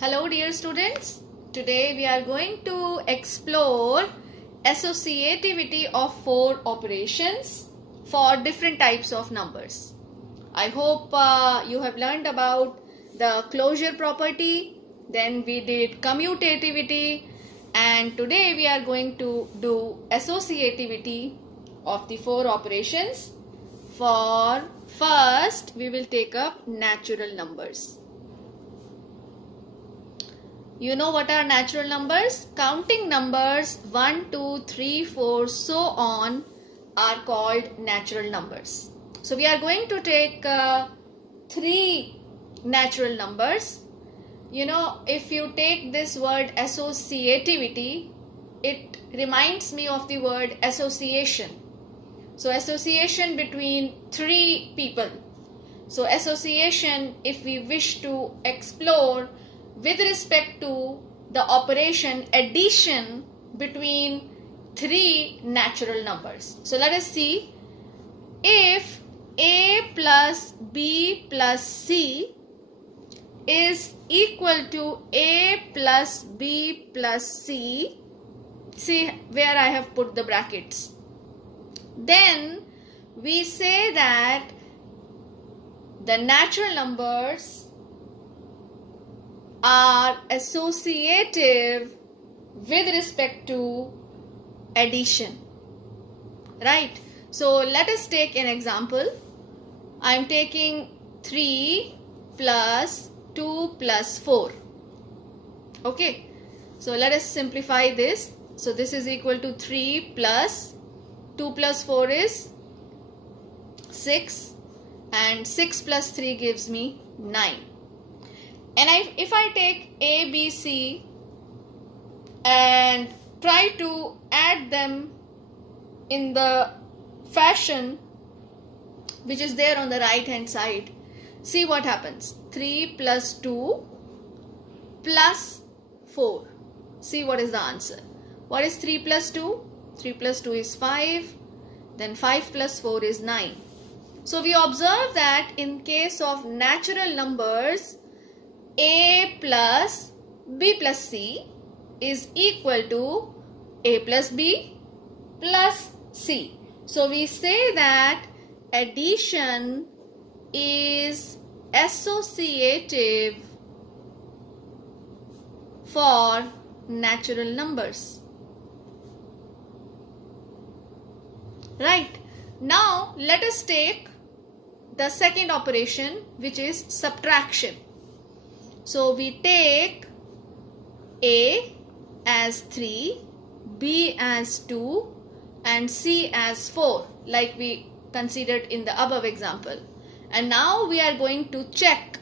Hello dear students, today we are going to explore associativity of four operations for different types of numbers. I hope you have learned about the closure property, then we did commutativity, and today we are going to do associativity of the four operations. For first we will take up natural numbers. You know what are natural numbers? Counting numbers 1, 2, 3, 4, so on are called natural numbers. So we are going to take three natural numbers. You know, if you take this word associativity, it reminds me of the word association. So association between three people. So association, if we wish to explore with respect to the operation addition between three natural numbers. So let us see. If A plus B plus C is equal to A plus B plus C, see where I have put the brackets, then we say that the natural numbers are associative with respect to addition, right? So let us take an example. I am taking 3 plus 2 plus 4. Okay, so let us simplify this. So this is equal to 3 plus 2 plus 4 is 6, and 6 plus 3 gives me 9. And if I take A, B, C and try to add them in the fashion which is there on the right hand side, see what happens. 3 plus 2 plus 4. See what is the answer. What is 3 plus 2? 3 plus 2 is 5. Then 5 plus 4 is 9. So we observe that in case of natural numbers, A plus B plus C is equal to A plus B plus C. So we say that addition is associative for natural numbers. Right. Now let us take the second operation, which is subtraction. So we take A as 3, B as 2 and C as 4, like we considered in the above example. And now we are going to check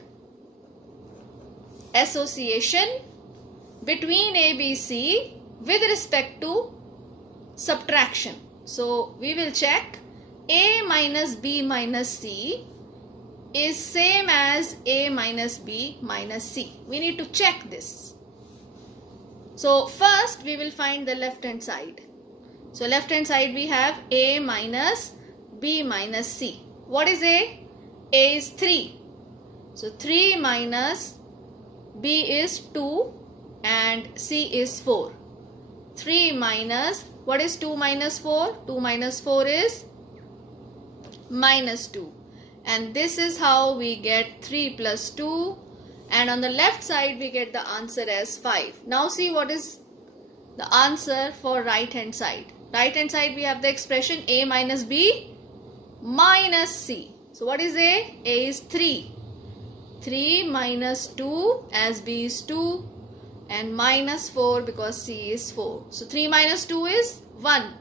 association between A, B, C with respect to subtraction. So we will check A minus B minus C is same as A minus B minus C. We need to check this. So first we will find the left hand side. So left hand side we have A minus B minus C. What is A? A is 3. So 3 minus B is 2 and C is 4. 3 minus, what is 2 minus 4? 2 minus 4 is minus 2. And this is how we get 3 plus 2, and on the left side we get the answer as 5. Now see what is the answer for right hand side. Right hand side we have the expression A minus B minus C. So what is A? A is 3. 3 minus 2 as B is 2 and minus 4 because C is 4. So 3 minus 2 is 1.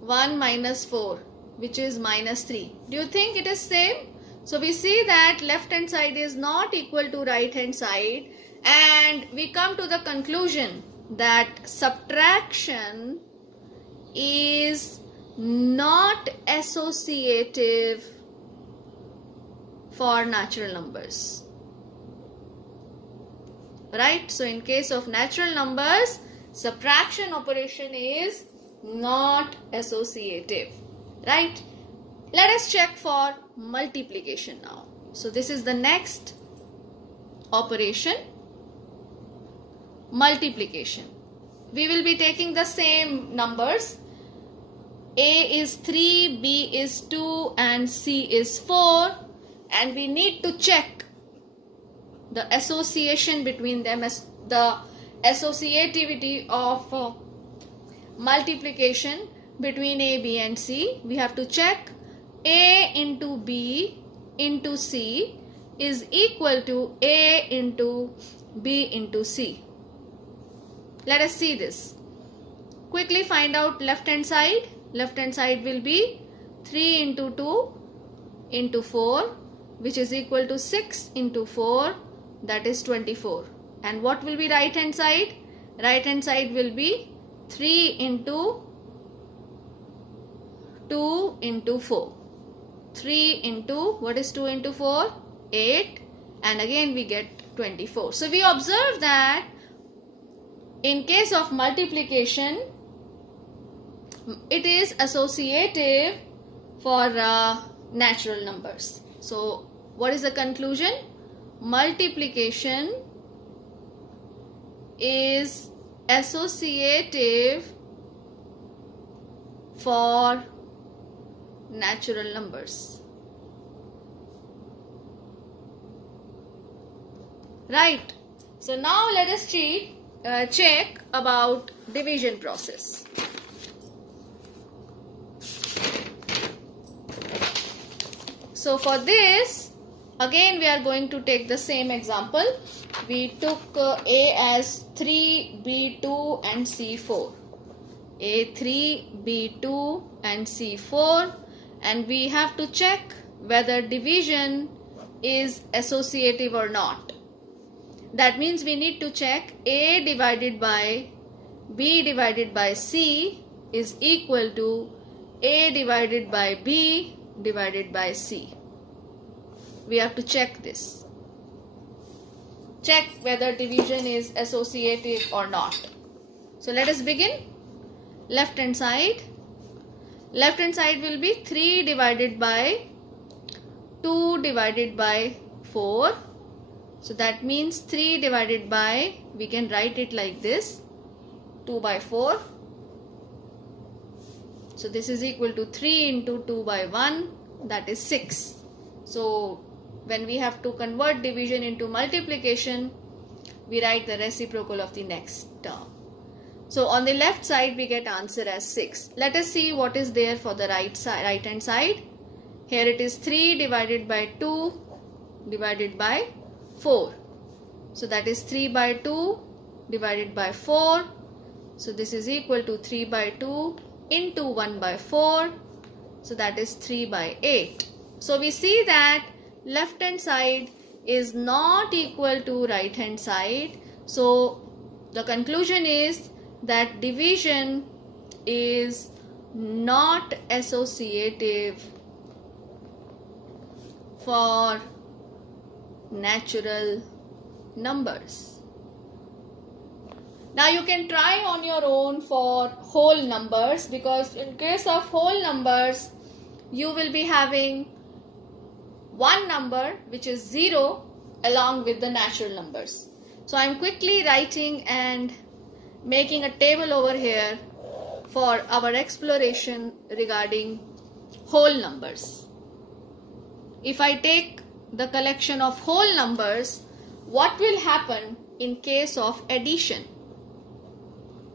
1 minus 4, which is minus 3. Do you think it is same? So we see that left hand side is not equal to right hand side, and we come to the conclusion that subtraction is not associative for natural numbers. Right? So in case of natural numbers, subtraction operation is not associative. Right? Let us check for multiplication now. So this is the next operation. multiplication. We will be taking the same numbers. A is 3, B is 2 and C is 4, and we need to check the association between them, as the associativity of multiplication between A, B and C. We have to check A into B into C is equal to A into B into C. Let us see this. Quickly find out left hand side. Left hand side will be 3 into 2 into 4, which is equal to 6 into 4, that is 24. And what will be right hand side? Right hand side will be 3 into 2 into 4. 3 into, what is 2 into 4? 8, and again we get 24. So we observe that in case of multiplication, it is associative for natural numbers. So what is the conclusion? Multiplication is associative for natural numbers. Right. So now let us check about division process. So for this, again we are going to take the same example. We took A as 3, B2 and C4. A3, B2 and C4, and we have to check whether division is associative or not. That means we need to check A divided by B divided by C is equal to A divided by B divided by C. We have to check this. Check whether division is associative or not. So let us begin. Left hand side. Left hand side will be 3 divided by 2 divided by 4. So that means 3 divided by, we can write it like this, 2 by 4. So this is equal to 3 into 2 by 1, that is 6. So when we have to convert division into multiplication, we write the reciprocal of the next term. So on the left side we get answer as 6. Let us see what is there for the right hand side. Here it is 3 divided by 2 divided by 4. So that is 3 by 2 divided by 4. So this is equal to 3 by 2 into 1 by 4. So that is 3 by 8. So we see that left hand side is not equal to right hand side. So the conclusion is that division is not associative for natural numbers. Now you can try on your own for whole numbers, because in case of whole numbers you will be having one number which is 0 along with the natural numbers. So I am quickly writing and making a table over here for our exploration regarding whole numbers. If I take the collection of whole numbers, what will happen in case of addition?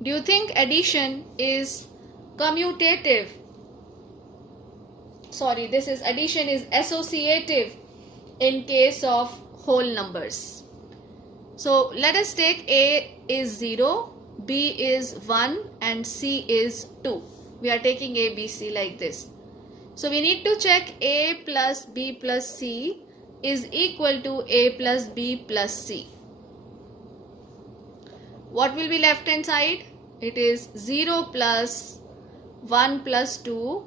Do you think addition is commutative? Sorry, addition is associative in case of whole numbers. So let us take A is 0, B is 1 and C is 2. We are taking A, B, C like this. So we need to check A plus B plus C is equal to A plus B plus C. What will be left hand side? It is 0 plus 1 plus 2,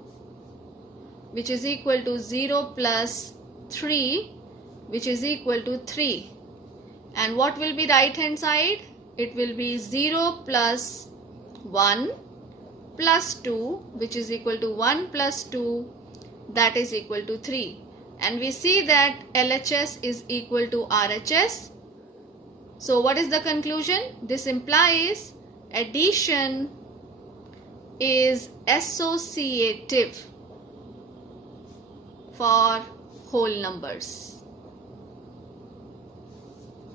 which is equal to 0 plus 3, which is equal to 3. And what will be right hand side? It will be 0 plus 1 plus 2, which is equal to 1 plus 2, that is equal to 3. And we see that LHS is equal to RHS. So what is the conclusion? This implies addition is associative for whole numbers.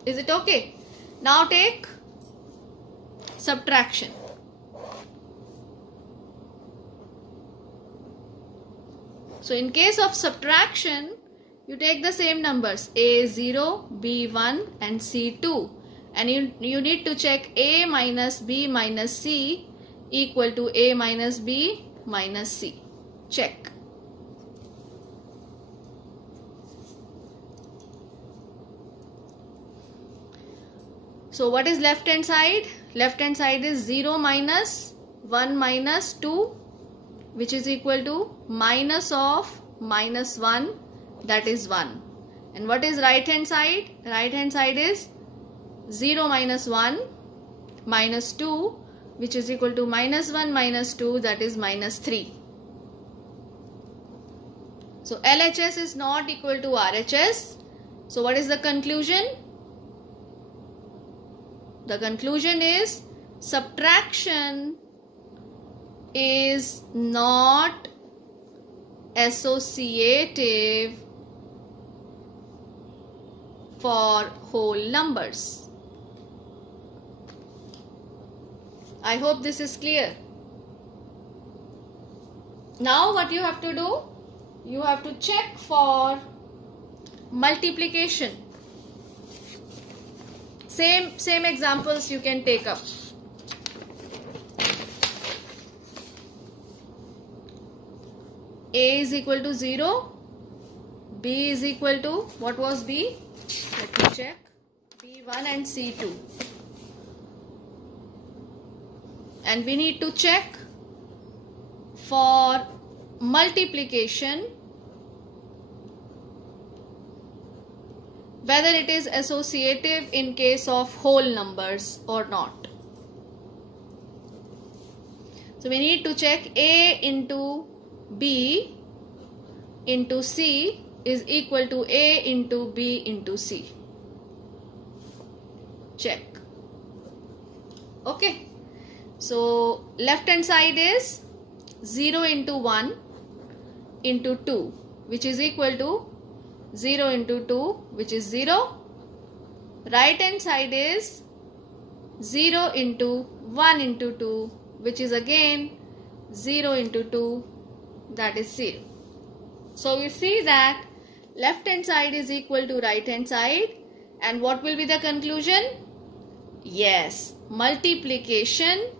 Is it okay? Now take subtraction. So in case of subtraction, you take the same numbers A0, B1 and C2, and you need to check A minus B minus C equal to A minus B minus C. Check. So what is left hand side? Left hand side is 0 minus 1 minus 2, which is equal to minus of minus 1, that is 1. And what is right hand side? Right hand side is 0 minus 1 minus 2, which is equal to minus 1 minus 2, that is minus 3. So LHS is not equal to RHS. So what is the conclusion? The conclusion is subtraction is not associative for whole numbers. I hope this is clear. Now what you have to do? You have to check for multiplication. Same examples you can take up. A is equal to 0. B is equal to, what was B? Let me check. B1 and C2. And we need to check for multiplication whether it is associative in case of whole numbers or not. So we need to check A into B into C is equal to A into B into C. Check. Okay. So left hand side is 0 into 1 into 2, which is equal to 0 into 2, which is 0. Right hand side is 0 into 1 into 2, which is again 0 into 2, that is 0. So we see that left hand side is equal to right hand side, and what will be the conclusion? Yes, multiplication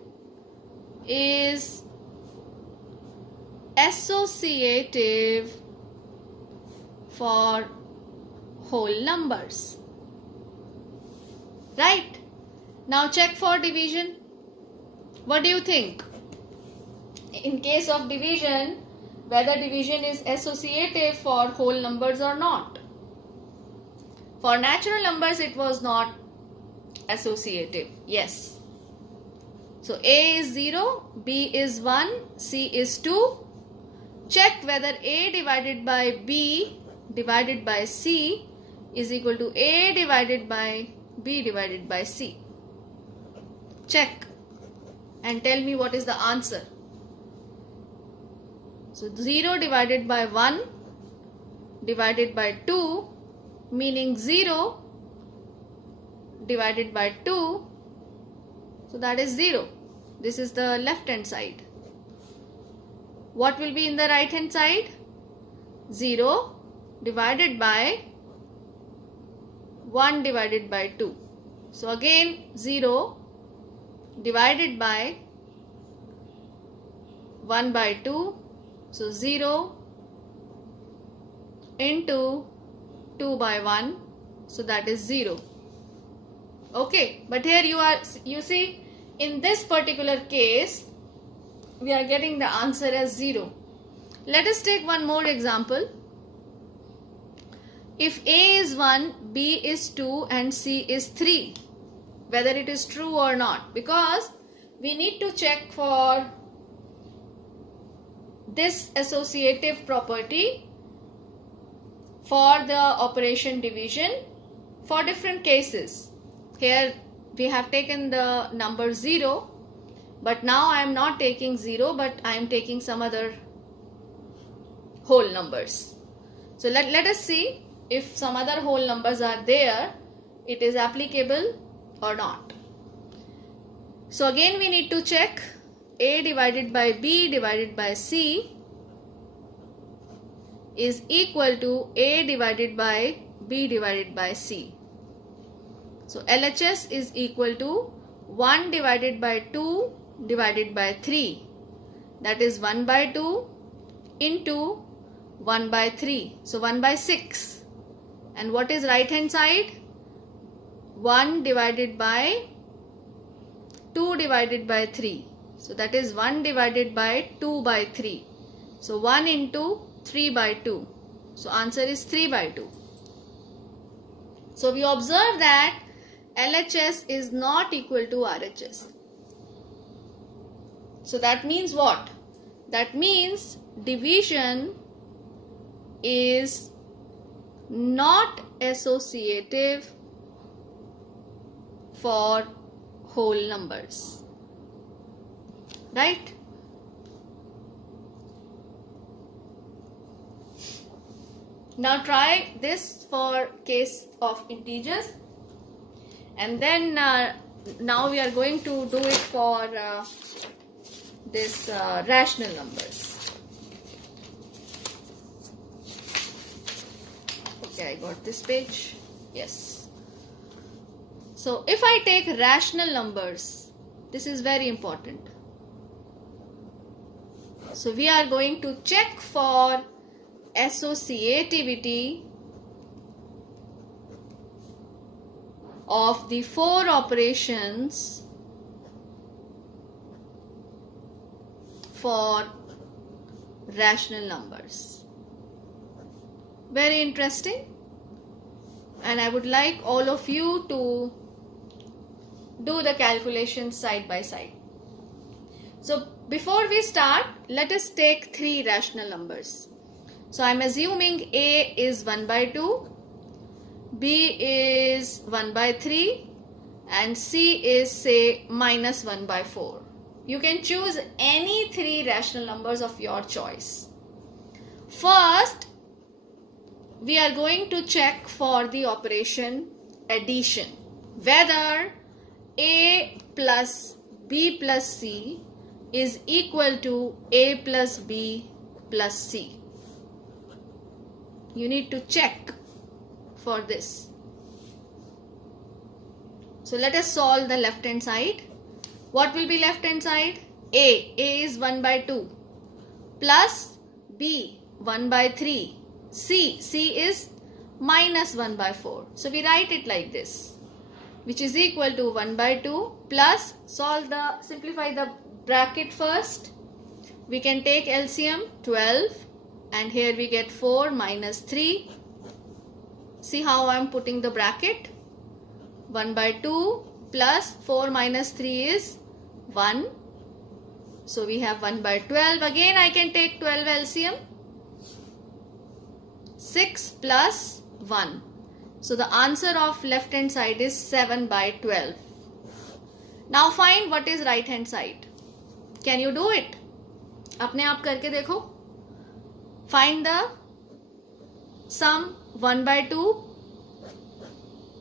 is associative for whole numbers. Right? Now check for division. What do you think? In case of division, whether division is associative for whole numbers or not. For natural numbers, it was not associative. Yes. So A is 0, B is 1, C is 2. Check whether A divided by B divided by C is equal to A divided by B divided by C. Check and tell me what is the answer. So 0 divided by 1 divided by 2, meaning 0 divided by 2, so that is 0. This is the left hand side. What will be in the right hand side? 0 divided by 1 divided by 2. So again 0 divided by 1 by 2. So 0 into 2 by 1. So that is 0. Okay, but here you see, in this particular case we are getting the answer as 0. Let us take one more example. If A is 1, B is 2 and C is 3, whether it is true or not, because we need to check for this associative property for the operation division for different cases. Here we have taken the number 0, but now I am not taking 0, but I am taking some other whole numbers. So let us see if some other whole numbers are there, it is applicable or not. So again we need to check A divided by B divided by C is equal to A divided by B divided by C. So LHS is equal to 1 divided by 2 divided by 3. That is 1 by 2 into 1 by 3. So 1 by 6. And what is right hand side? 1 divided by 2 divided by 3. So that is 1 divided by 2 by 3. So 1 into 3 by 2. So answer is 3 by 2. So we observe that LHS is not equal to RHS. So that means what? That means division is not associative for whole numbers. Right? Now try this for case of integers, and then now we are going to do it for this rational numbers. Okay, I got this page. Yes. So if I take rational numbers, this is very important. So we are going to check for associativity of the 4 operations for rational numbers. Very interesting, and I would like all of you to do the calculations side by side. So before we start, let us take 3 rational numbers. So I am assuming A is 1 by 2, B is 1 by 3, and C is say minus 1 by 4. You can choose any 3 rational numbers of your choice. First, we are going to check for the operation addition, whether A plus B plus C is equal to A plus B plus C. You need to check for this. So let us solve the left hand side. What will be left hand side? A is 1 by 2 plus B 1 by 3. C is minus 1 by 4. So we write it like this, which is equal to 1 by 2 plus, simplify the bracket first. We can take LCM 12, and here we get 4 minus 3. See how I am putting the bracket? 1 by 2 plus 4 minus 3 is 1. So we have 1 by 12. Again I can take 12 LCM. 6 plus 1. So the answer of left hand side is 7 by 12. Now find what is right hand side. Can you do it? अपने आप करके देखो. Find the sum 1 by 2,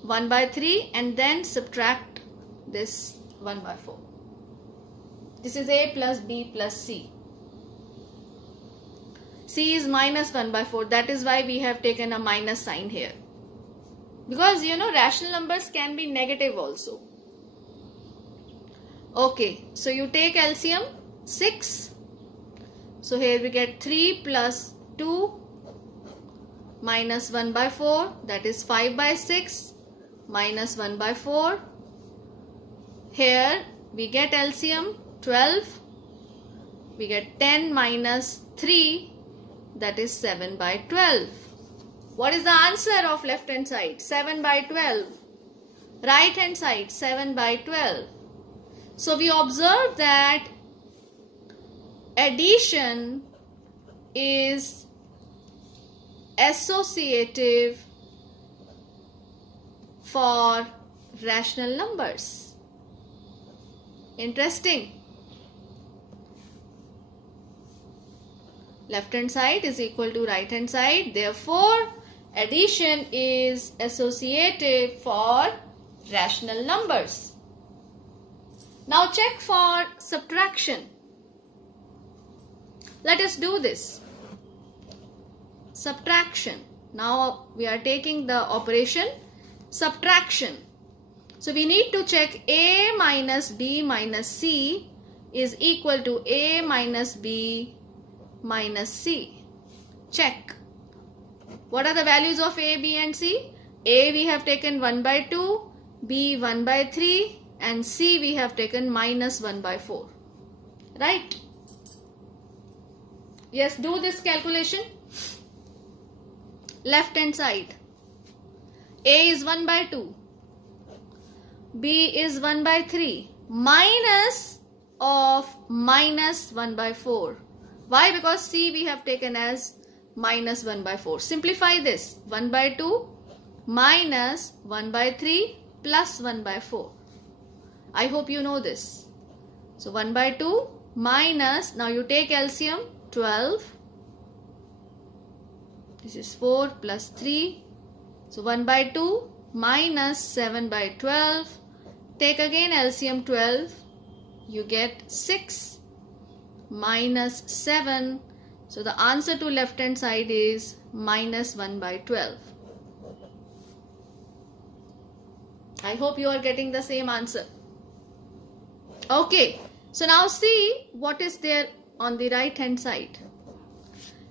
1 by 3, and then subtract this 1 by 4. This is A plus B plus C. C is minus 1 by 4. That is why we have taken a minus sign here. Because rational numbers can be negative also. Okay, so you take LCM 6. So here we get 3 plus 2 minus 1 by 4. That is 5 by 6 minus 1 by 4. Here we get LCM 12. We get 10 minus 3. That is 7 by 12. What is the answer of left hand side? 7 by 12. Right hand side 7 by 12. So we observe that addition is associative for rational numbers. Interesting. Left hand side is equal to right hand side. Therefore, addition is associative for rational numbers. Now check for subtraction. Let us do this. Subtraction. Now we are taking the operation subtraction. So we need to check A minus B minus C is equal to A minus B minus C. Check. What are the values of A, B and C? A we have taken 1 by 2, B 1 by 3 and C we have taken minus 1 by 4. Right? Yes, do this calculation. Left hand side. A is 1 by 2. B is 1 by 3 minus of minus 1 by 4. Why? Because C we have taken as minus 1 by 4. Simplify this. 1 by 2 minus 1 by 3 plus 1 by 4. I hope you know this. So 1 by 2 minus, now you take LCM, 12. This is 4 plus 3. So 1 by 2 minus 7 by 12. Take again LCM 12. You get 6 minus 7. So the answer to left hand side is minus 1 by 12. I hope you are getting the same answer. Okay. So now see what is there on the right hand side.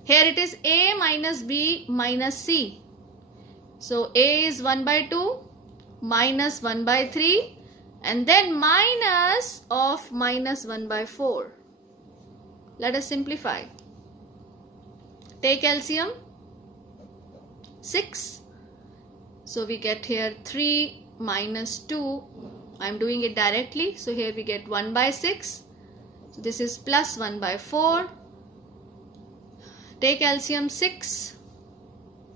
Here it is A minus B minus C. So A is 1 by 2 minus 1 by 3 and then minus of minus 1 by 4. Let us simplify. Take LCM 6. So we get here 3 minus 2. I am doing it directly. So here we get 1 by 6. So this is plus 1 by 4. Take LCM 6.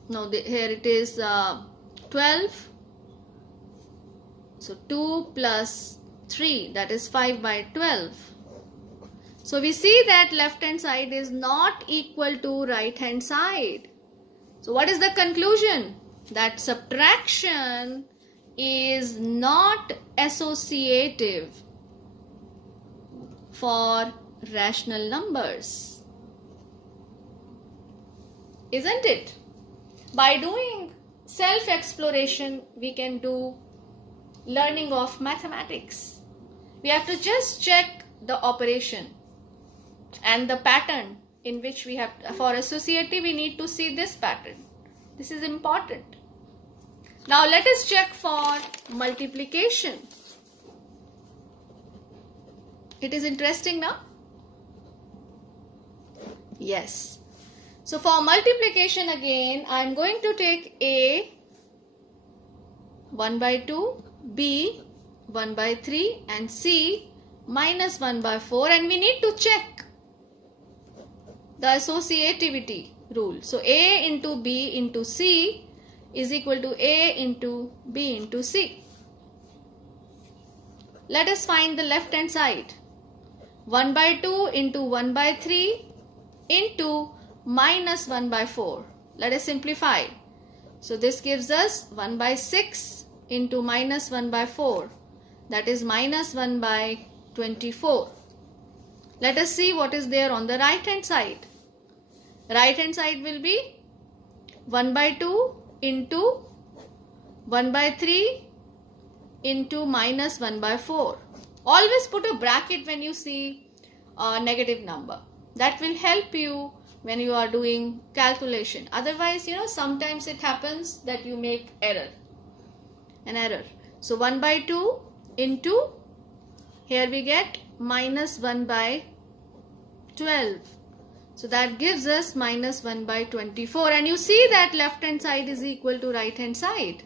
Now here it is 12. So 2 plus 3, that is 5 by 12. So we see that left hand side is not equal to right hand side. So what is the conclusion? That subtraction is not associative for rational numbers. Isn't it? By doing self-exploration, we can do learning of mathematics. We have to just check the operation and the pattern in which we have, for associative, we need to see this pattern. This is important. Now let us check for multiplication. It is interesting now? Yes. So for multiplication again, I am going to take A 1 by 2, B 1 by 3 and C minus 1 by 4 and we need to check the associativity rule. So A into B into C is equal to A into B into C. Let us find the left hand side. 1 by 2 into 1 by 3 into minus 1 by 4. Let us simplify. So this gives us 1 by 6 into minus 1 by 4. That is minus 1 by 24. Let us see what is there on the right hand side. Right hand side will be 1 by 2 into 1 by 3 into minus 1 by 4. Always put a bracket when you see a negative number. That will help you when you are doing calculation. Otherwise, sometimes it happens that you make an error. So 1 by 2 into, here we get minus 1 by 12. So that gives us minus 1 by 24. And you see that left hand side is equal to right hand side.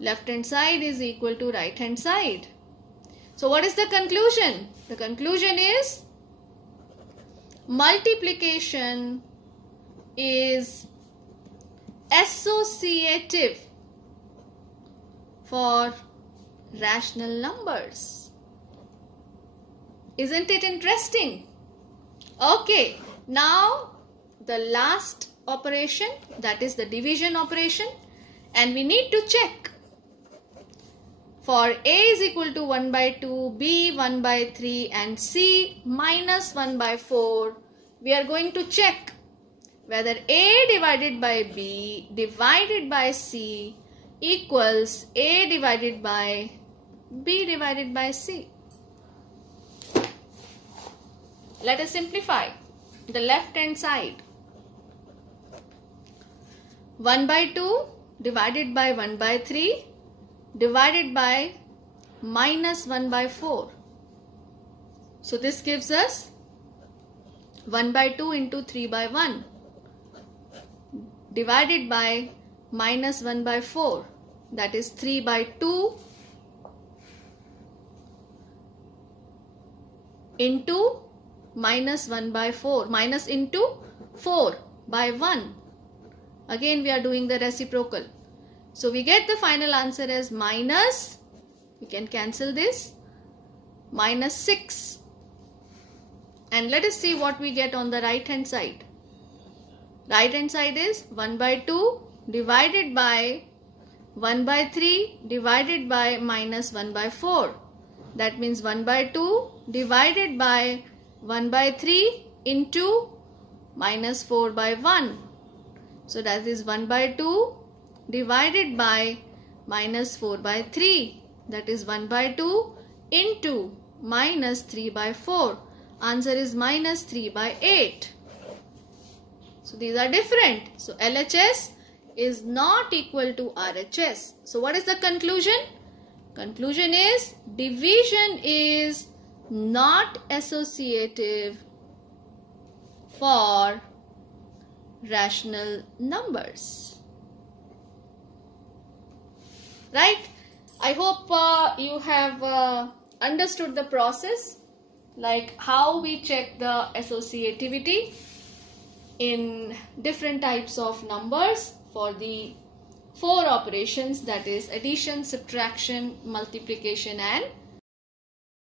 Left hand side is equal to right hand side. So what is the conclusion? The conclusion is multiplication is associative for rational numbers. Isn't it interesting? Okay, now the last operation, that is the division operation, and we need to check. For A is equal to 1 by 2, B 1 by 3 and C minus 1 by 4, we are going to check whether A divided by B divided by C equals A divided by B divided by C. Let us simplify the left hand side. 1 by 2 divided by 1 by 3 divided by minus 1 by 4. So this gives us 1 by 2 into 3 by 1 divided by minus 1 by 4, that is 3 by 2 into minus 1 by 4, minus into 4 by 1. Again we are doing the reciprocal. So we get the final answer as minus, we can cancel this, minus 6. And let us see what we get on the right hand side. Right hand side is 1 by 2 divided by 1 by 3 divided by minus 1 by 4. That means 1 by 2 divided by 1 by 3 into minus 4 by 1. So that is 1 by 2 divided by minus 4 by 3. That is 1 by 2 into minus 3 by 4. Answer is minus 3 by 8. So these are different. So LHS is not equal to RHS. So what is the conclusion? Conclusion is division is not associative for rational numbers. Right? I hope you have understood the process, like how we check the associativity in different types of numbers for the 4 operations, that is addition, subtraction, multiplication and